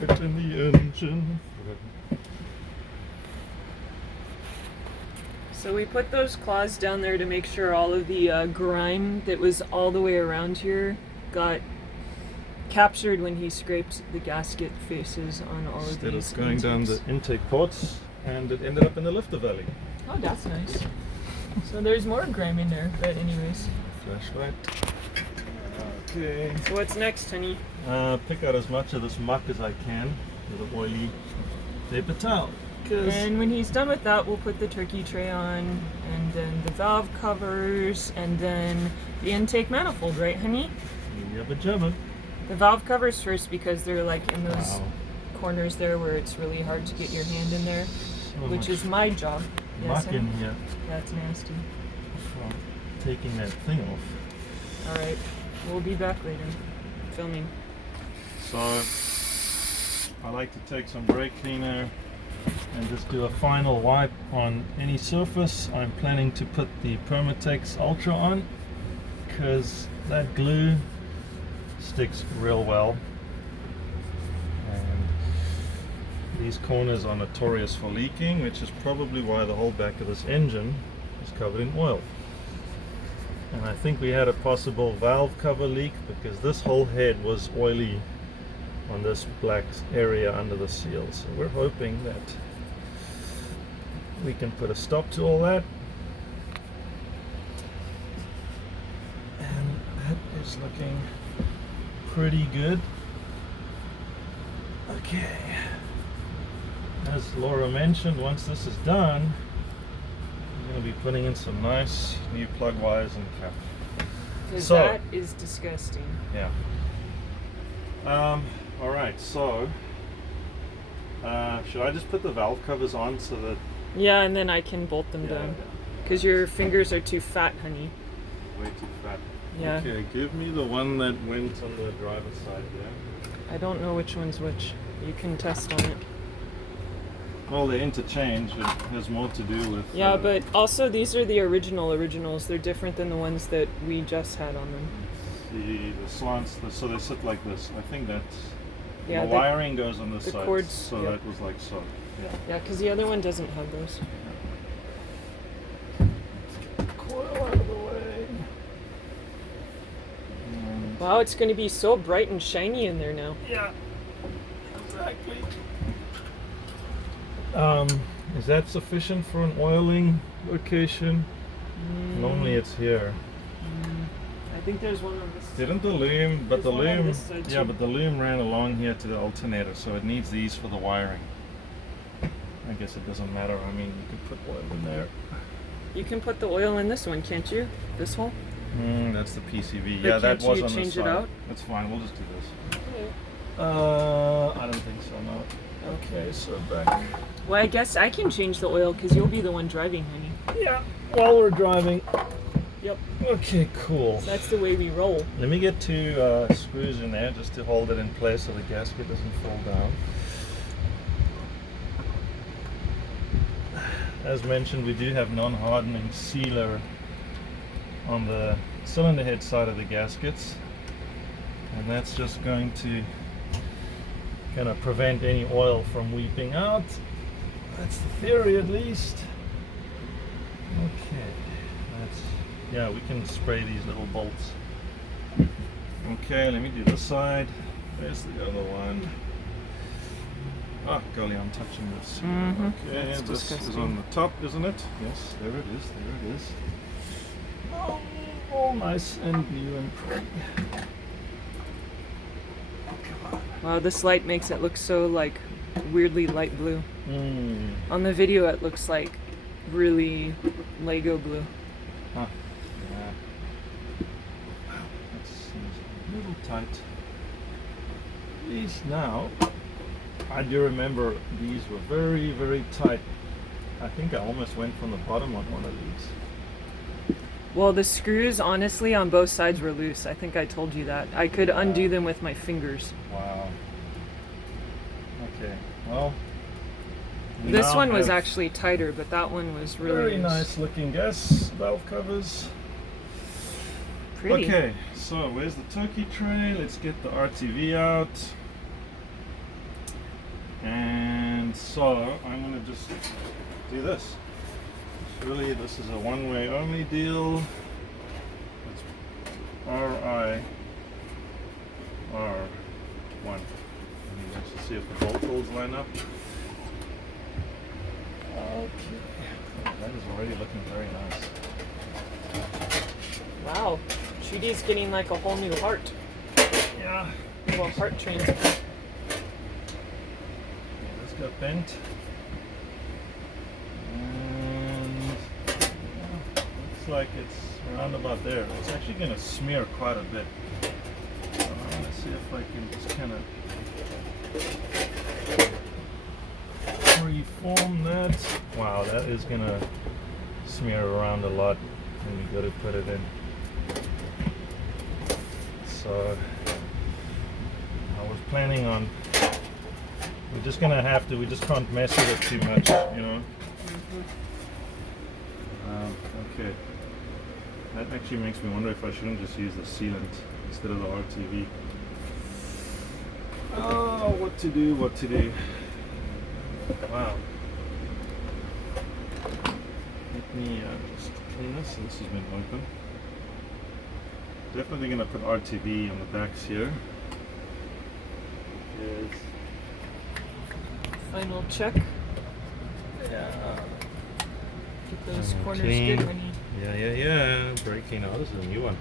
Get in the engine. So we put those claws down there to make sure all of the grime that was all the way around here got captured when he scraped the gasket faces on all of Instead these of going down intakes. the intake ports, and it ended up in the lifter valley. Oh, that's nice. So there's more grime in there, but anyways. Flashlight. Okay. So what's next, honey? Pick out as much of this muck as I can with an oily paper towel. And when he's done with that, we'll put the turkey tray on, and then the valve covers, and then the intake manifold, right, honey? Yabba jabba. The valve covers first because they're like in those Wow. corners there where it's really hard to get your hand in there, So which much is my job. muck honey? in here That's nasty. from taking that thing off. All right, we'll be back later, filming. So I like to take some brake cleaner and just do a final wipe on any surface. I'm planning to put the Permatex Ultra on because that glue sticks real well, and these corners are notorious for leaking, which is probably why the whole back of this engine is covered in oil. And I think we had a possible valve cover leak because this whole head was oily on this black area under the seal. So we're hoping that we can put a stop to all that. And that is looking pretty good. Okay. As Laura mentioned, once this is done, I'm going to be putting in some nice new plug wires and cap. Because So- that is disgusting. Yeah. All right. So, should I just put the valve covers on so that? Yeah, and then I can bolt them down. Because your fingers are too fat, honey. Way too fat. Yeah. Okay. Give me the one that went on the driver's side there. I don't know which one's which. You can test on it. Well, they interchange. It has more to do with. Yeah, but also these are the originals. They're different than the ones that we just had on them. The slants. So they sit like this. I think that's. Yeah, the wiring goes on this the side. cords, So yeah. that was like so. Yeah, because the other one doesn't have those. Coil out of the way. And Wow, it's going to be so bright and shiny in there now. yeah, exactly. Is that sufficient for an oiling location? Normally it's here. I think there's one on this. Didn't the loom, but There's the one on loom, this side yeah, too. but the loom ran along here to the alternator, so it needs these for the wiring. I guess it doesn't matter. I mean, you could put oil in there. You can put the oil in this one, can't you? This hole? That's the PCV. But Yeah, that can't was you on the change it side. out? That's fine. We'll just do this. I don't think so. No. Okay, so back. Well, I guess I can change the oil because you'll be the one driving, honey. Yeah, while we're driving. Yep. Okay, cool. That's the way we roll. Let me get two screws in there just to hold it in place so the gasket doesn't fall down. As mentioned, we do have non-hardening sealer on the cylinder head side of the gaskets, and that's just going to kind of prevent any oil from weeping out. That's the theory, at least. Okay, yeah, we can spray these little bolts. Okay, let me do this side. There's the other one. Oh golly, I'm touching this. Mhm. Okay, That's this is disgusting. on the top, isn't it? Yes, there it is, there it is. Oh, all nice and new and pretty. Wow, this light makes it look so like weirdly light blue. Mm. On the video, it looks like really Lego blue. Huh. Yeah. That seems a little tight. These now, I do remember these were very, very tight. I think I almost went from the bottom on one of these. Well, the screws, honestly, on both sides were loose. I think I told you that. I could undo them with my fingers. Wow. Okay. Well. we This now one was have actually tighter, but that one was really very loose. nice looking gas valve covers. Pretty. Okay, so where's the turkey tray? Let's get the RTV out. So I'm gonna just do this. Really, this is a one-way only deal. It's RI R1. Let me actually see if the bolt holes line up. Okay, that is already looking very nice. Wow, Trudy's getting like a whole new heart. Yeah. Well, heart transplant. This got bent. And looks like it's around about there. It's actually going to smear quite a bit. So I'm going to see if I can just kind of reform that. Wow, that is going to smear around a lot when we go to put it in. So I was planning on, we're just going to have to, we just can't mess with it too much, you know. Okay, that actually makes me wonder if I shouldn't just use the sealant instead of the RTV. Oh, what to do, what to do. Wow. Let me just clean this. So this has been open. Definitely going to put RTV on the backs here. Because Final check. yeah. Get those corners Clean. good when you. Yeah. Breaking. Oh, this is a new one.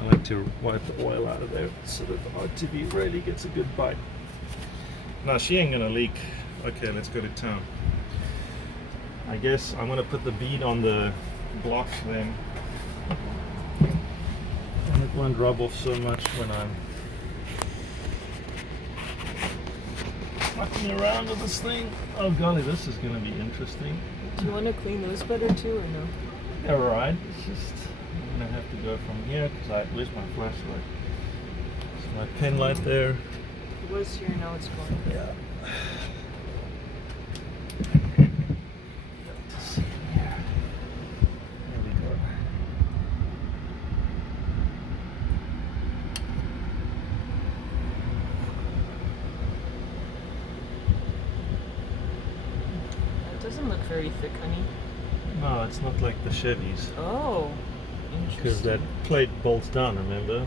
I like to wipe the oil out of there so that the RTV really gets a good bite. No, she ain't gonna leak. Okay, let's go to town. I guess I'm gonna put the bead on the block then. And it won't rub off so much when I'm fucking around with this thing. Oh golly, this is gonna be interesting. Do you want to clean those better too, or no? Yeah, right. It's just I'm gonna have to go from here because where's my flashlight? Is my pen light there? It was here, now it's gone. Yeah. There we go. That doesn't look very thick, honey. No, it's not like the Chevys. Oh, Because that interesting. plate bolts down, remember?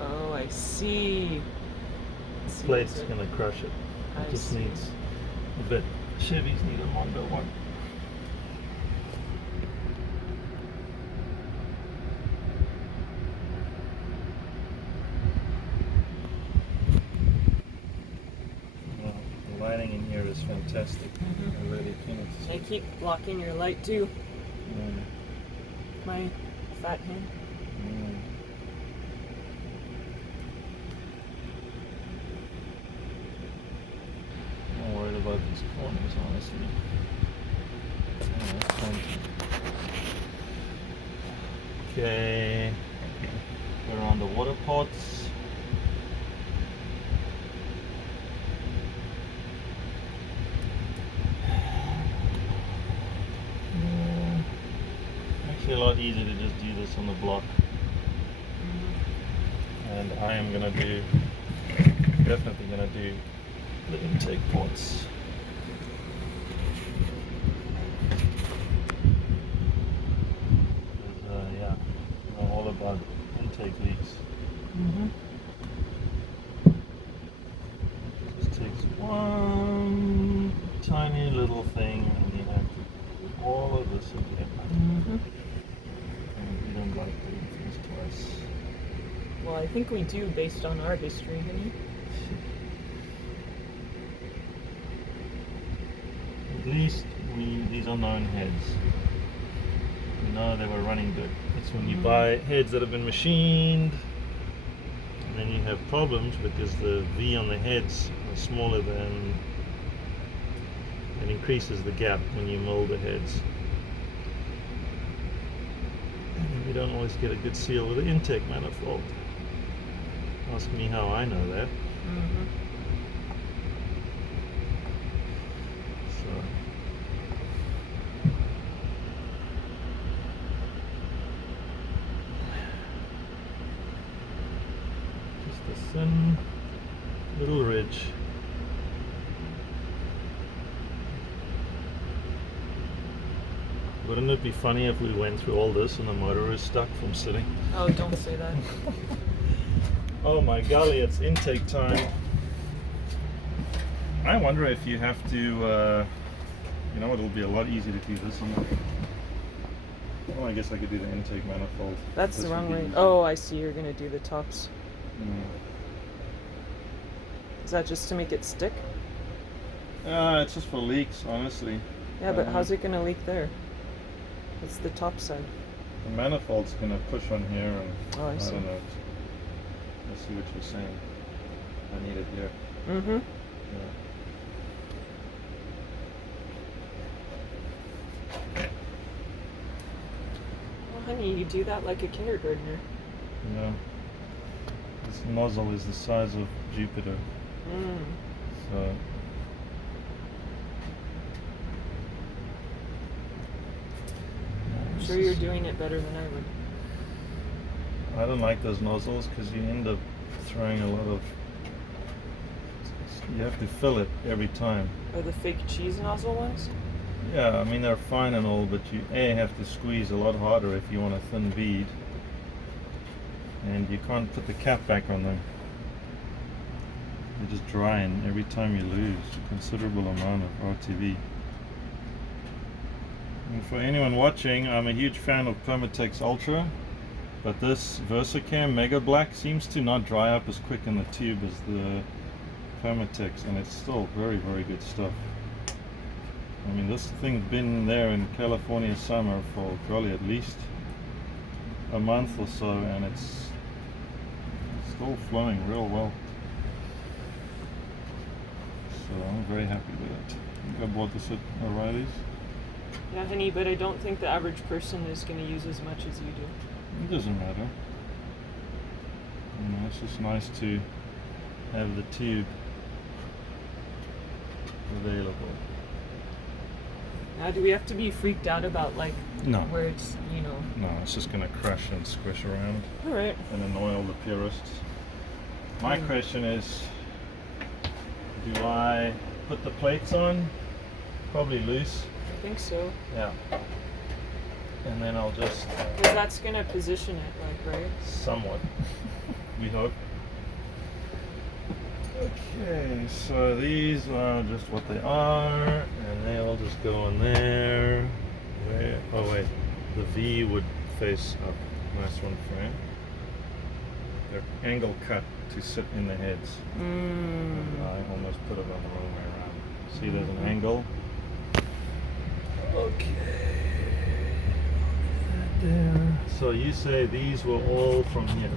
Oh, I see. Plate's gonna crush it. I It just see. needs a bit. Chevys need a longer one. Well, the lighting in here is fantastic. Mhm. I really can't. I keep blocking your light too. Mm, My fat hand. mm. I'm not worried about these corners, honestly. Yeah, that's plenty. Okay, we're on the water pots. Actually, a lot easier to just do this on the block. And I am gonna do, definitely gonna do the intake ports. Yeah, I'm all about intake leaks. Mm-hmm. Just takes one tiny little thing and you have to do all of this again. Mm-hmm. And we don't like doing things twice. Well, I think we do based on our history, honey. At least these are known heads. We know they were running good. It's when you buy heads that have been machined, and then you have problems because the V on the heads are smaller than, it increases the gap when you mold the heads. And we don't always get a good seal with the intake manifold. Ask me how I know that. Mm-hmm. So just a thin little ridge. Wouldn't it be funny if we went through all this and the motor is stuck from sitting? Oh, don't say that. Oh my golly, it's intake time. I wonder if you have to, you know, it'll be a lot easier to do this on the, well, I guess I could do the intake manifold. That's This the would wrong be way. easier. Oh, I see. You're gonna do the tops. Mm. Is that just to make it stick? It's just for leaks, honestly. Yeah, but how's it gonna leak there? It's the top side. The manifold's gonna push on here, and Oh, I see. don't know. I see what you're saying. I need it here. Mm-hmm. Yeah. Well, honey, you do that like a kindergartner. Yeah. This nozzle is the size of Jupiter, Mm. so. I'm sure you're doing it better than I would. I don't like those nozzles because you end up throwing a lot of. You have to fill it every time. Or the fake cheese nozzle ones? Yeah, I mean they're fine and all, but you have to squeeze a lot harder if you want a thin bead, and you can't put the cap back on them. They're just dry, and every time you lose a considerable amount of RTV. And for anyone watching, I'm a huge fan of Permatex Ultra, but this Versacam Mega Black seems to not dry up as quick in the tube as the Permatex, and it's still very, very good stuff. I mean, this thing's been there in California summer for probably at least a month or so, and it's still flowing real well. So I'm very happy with it. I think I bought this at O'Reilly's. Yeah, honey, but I don't think the average person is going to use as much as you do. It doesn't matter. You know, it's just nice to have the tube available. Now, do we have to be freaked out about, like, No. where it's, you know... No, it's just going to crash and squish around Alright. and annoy all the purists. My question is, do I put the plates on? Probably loose. I think so. Yeah. And then I'll just Because that's going to position it, like, right? somewhat, we hope. Okay, so these are just what they are, and they all just go in there. Where? Oh wait, the V would face up. Nice one, Fran. They're angle cut to sit in the heads. And I almost put it on the wrong way around. See, there's an angle. Okay. There. So you say these were all from here?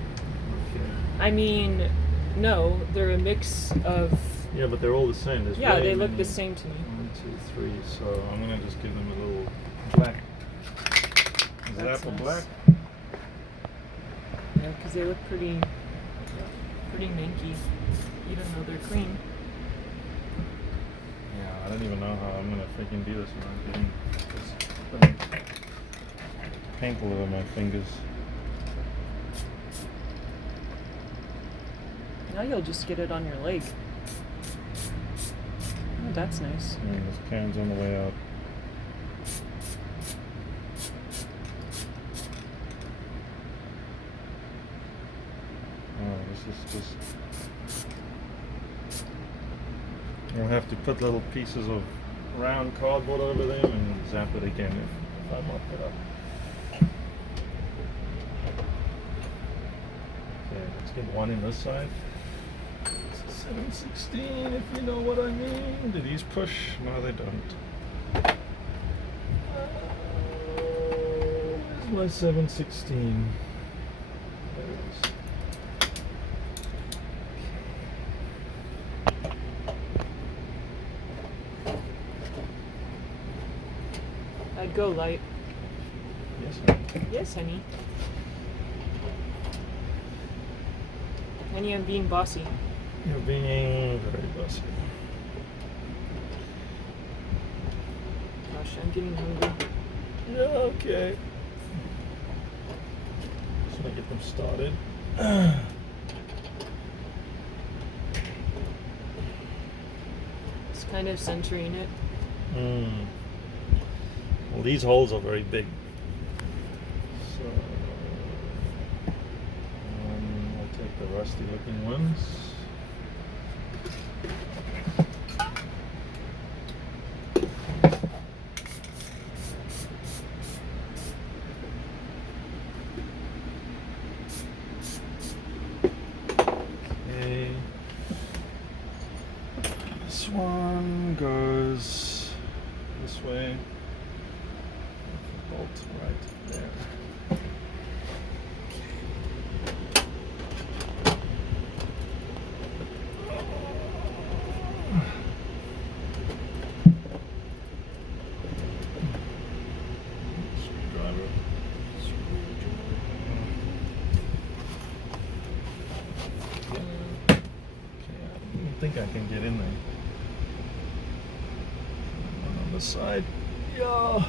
Okay. I mean, no, they're a mix of... Yeah, but they're all the same. There's Yeah, way they look many. the same to me. 1, 2, 3. So I'm gonna just give them a little black. Is That's that for nice. black? Yeah, because they look pretty manky, even though they're clean. Yeah, I don't even know how I'm gonna freaking do this without getting this paint all over my fingers. Now you'll just get it on your leg. Oh, that's nice. And this can's on the way out. Oh, this is just... We'll have to put little pieces of round cardboard over them and zap it again if I mop it up. Okay, let's get one in this side. It's a 716, if you know what I mean. Do these push? No, they don't. Where's my 716? There it is. I'd go light. Yes, sir. Yes, honey. Honey, I'm being bossy. You're being very bossy. Gosh, I'm getting hungry. Yeah, okay. Just want to get them started. kind of centering it. Well, these holes are very big. So I'll take the rusty looking ones. Okay. This one goes this way. Bolt right there. Screwdriver. Okay, I don't think I can get in there. One on the side. Yeah.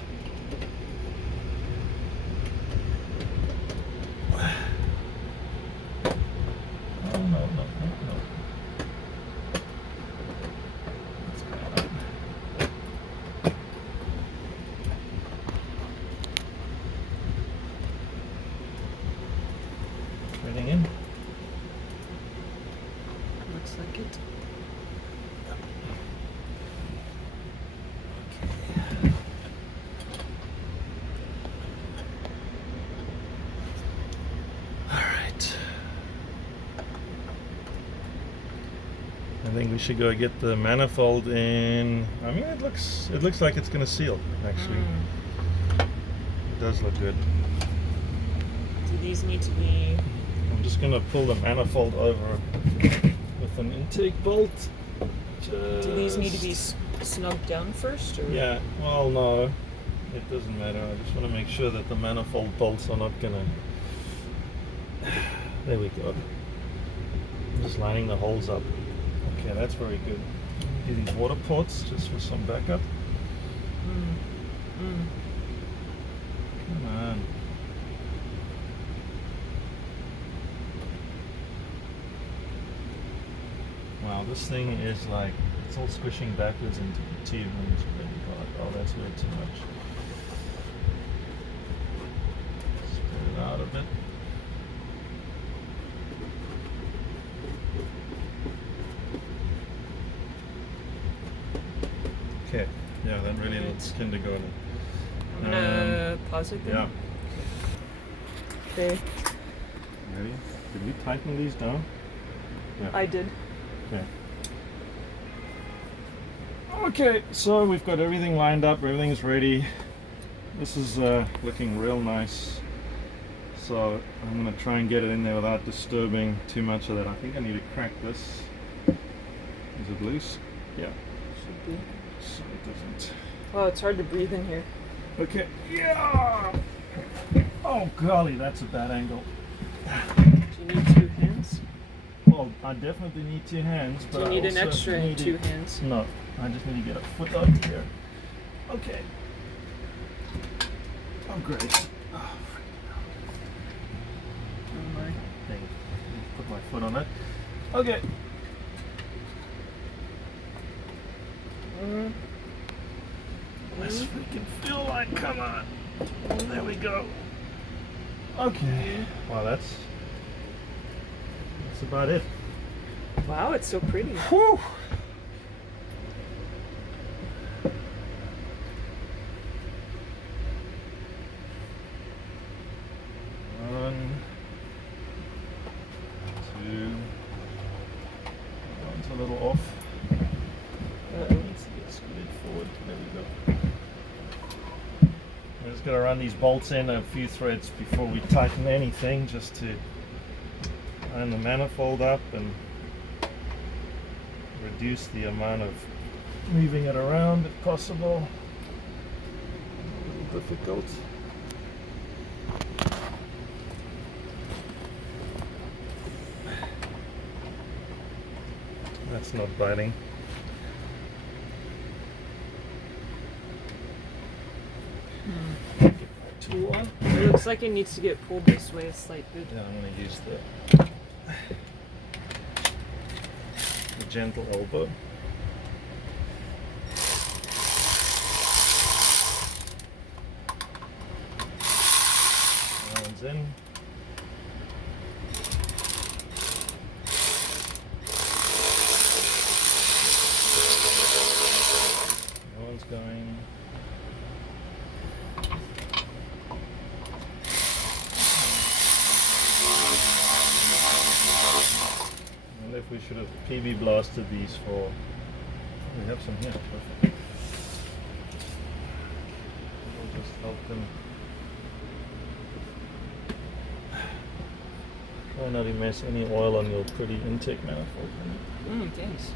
Everything in? Looks like it. Alright. I think we should go get the manifold in. I mean, it looks like it's gonna seal, actually. It does look good. Do these need to be... I'm just gonna pull the manifold over with an intake bolt. Do these need to be snugged down first, or? Yeah, well, no, it doesn't matter. I just want to make sure that the manifold bolts are not gonna... There we go. I'm just lining the holes up. Okay, that's very good. Do these water ports just for some backup. Come on. Wow, this thing is like, it's all squishing backwards into the tube. Oh, that's way too much. Spread it out a bit. Okay, yeah, that really looks kindergarten. I'm gonna pause it then. Yeah. Okay. Ready? Did we tighten these down? Yeah. I did. Okay. Okay, so we've got everything lined up, everything's ready. This is looking real nice. So I'm going to try and get it in there without disturbing too much of that. I think I need to crack this. Is it loose? Yeah. Should be. So it doesn't. Oh, it's hard to breathe in here. Okay. Yeah! Oh golly, that's a bad angle. Do you need two hands? Well, I definitely need two hands, Do but you need I an also extra need two hands? No, I just need to get a foot up here. Okay. Oh great. Oh, Oh my. thing. Put my foot on it. Okay. Let's freaking feel like, come on. There we go. Okay. Wow, that's about it. Wow, it's so pretty. Whew. One, two. One's a little off. Needs to get scooted forward. There we go. We're just going to run these bolts in a few threads before we tighten anything, just to line the manifold up and reduce the amount of moving it around if possible. A little difficult. That's not biting. Tool on. It looks like it needs to get pulled this way a slight bit. Yeah, I'm going to use the gentle elbow. slides in. No one's going. And if we should have PB blasted these for, we have some here, perfect. We'll just help them. Try not to mess any oil on your pretty intake manifold. Thanks.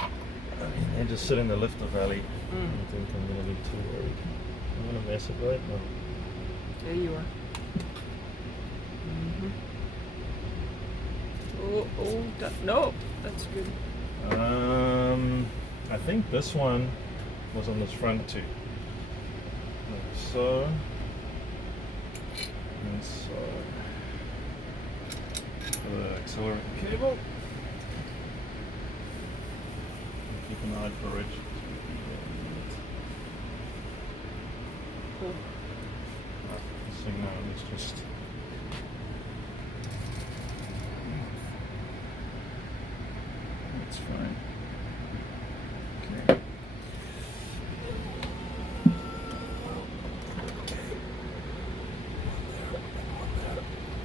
I mean, they just sit in the lifter valley. I don't think I'm going to be too worried. I'm going to mess it right now. There you are. No, that's good. I think this one was on this front too. Like so. And so. The accelerator cable. Keep an eye for it. Cool. This thing now is just. That's fine. Okay.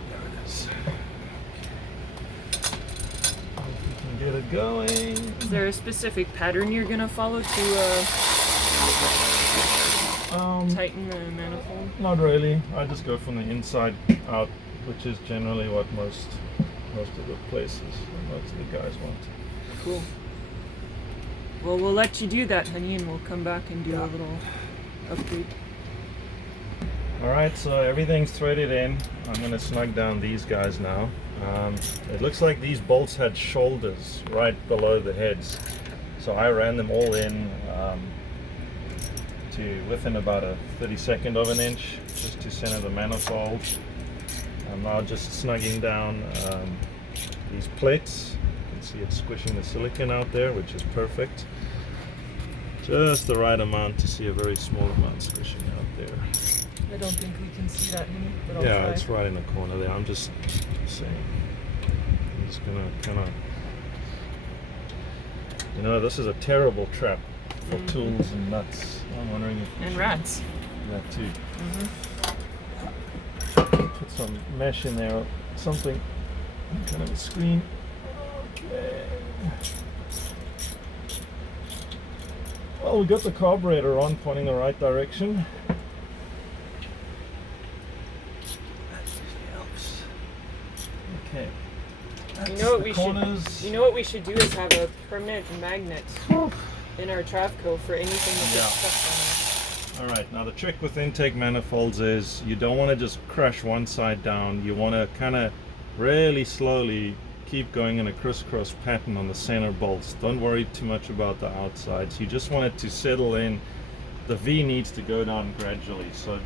There it is. Hope we can get it going. Is there a specific pattern you're gonna follow to tighten the manifold? Not really. I just go from the inside out, which is generally what most of the places, most of the guys want. Cool. Well, we'll let you do that, honey, and we'll come back and do a little update. Alright, so everything's threaded in. I'm going to snug down these guys now. It looks like these bolts had shoulders right below the heads. So I ran them all in to within about a 32nd of an inch, just to center the manifold. I'm now just snugging down these plates. You can see it's squishing the silicon out there, which is perfect. Just the right amount to see a very small amount squishing out there. I don't think we can see that, honey, but I'll Yeah, try. it's right in the corner there. I'm just saying. I'm just gonna kind of. You know, this is a terrible trap for tools and nuts. I'm wondering if. And rats. That too. Put some mesh in there or something. Kind of a screen. Okay. Well, we got the carburetor on, pointing the right direction. That usually helps. Okay. You know what the we corners. should. You know what we should do is have a permanent magnet in our Travco for anything that gets stuck on it. Alright, now the trick with intake manifolds is you don't want to just crush one side down. You want to kind of really slowly keep going in a crisscross pattern on the center bolts. Don't worry too much about the outsides. You just want it to settle in. The V needs to go down gradually. So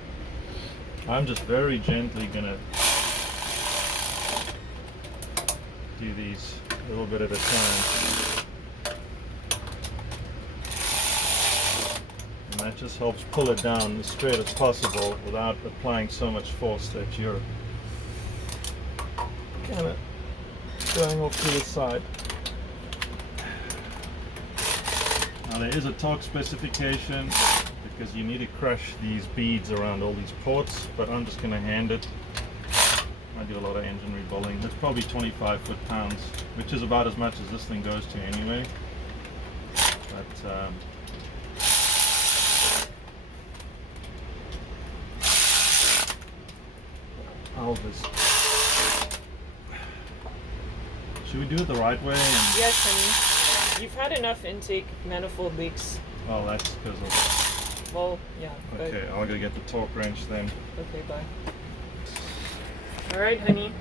I'm just very gently going to do these a little bit at a time. And that just helps pull it down as straight as possible without applying so much force that you're kind of going off to the side. Now there is a torque specification because you need to crush these beads around all these ports, but I'm just going to hand it. I do a lot of engine rebolting. It's probably 25 foot-pounds, which is about as much as this thing goes to anyway. But I'll just. Should we do it the right way? And, Yes, honey. You've had enough intake manifold leaks. well, that's because of. Well, yeah. But, Okay, I'll go get the torque wrench then. okay, bye. All right, honey.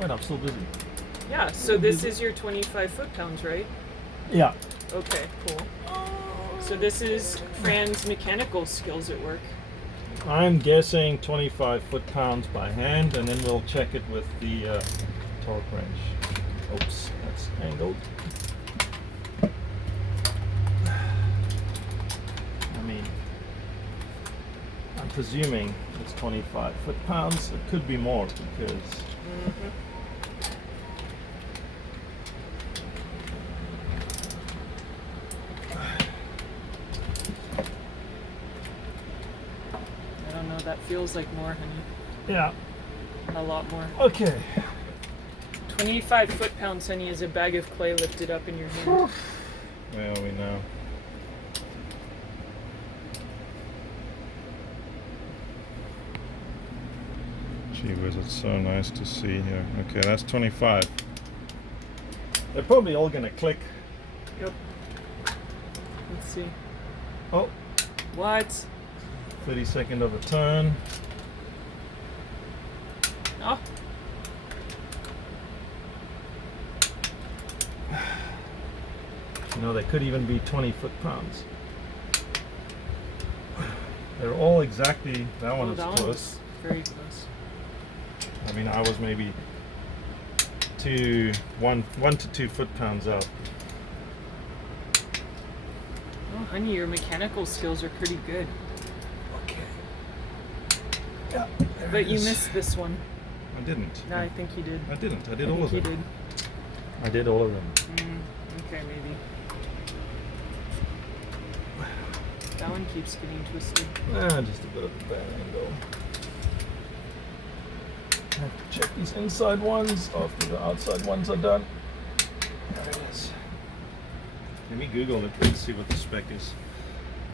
Wait, I'm still busy. Yeah. So this is your 25 foot-pounds, right? Yeah. Okay. Cool. So this is Fran's mechanical skills at work. I'm guessing 25 foot-pounds by hand, and then we'll check it with the torque wrench. Oops, that's angled. presuming it's 25 foot-pounds. It could be more because I don't know, that feels like more, honey. yeah. A lot more. Okay. 25 foot-pounds, honey, is a bag of clay lifted up in your hand. Well, we know. Gee whiz, it's so nice to see here. Okay, that's 25. They're probably all gonna click. Yep. Let's see. Oh, What? 32nd of a turn. Oh. You know, they could even be 20 foot-pounds. They're all exactly, that one is that close. one was very close. I mean, I was maybe 1 to 2 foot-pounds out. Oh, honey, your mechanical skills are pretty good. Okay. Yeah. there But it you is. missed this one. I didn't. No, I think you did. I didn't. I did I all of think them. you did. I did all of them. Okay, maybe. That one keeps getting twisted. Just a bit of a bad angle. I have to check these inside ones after the outside ones are done. There it is. Let me Google it and see what the spec is.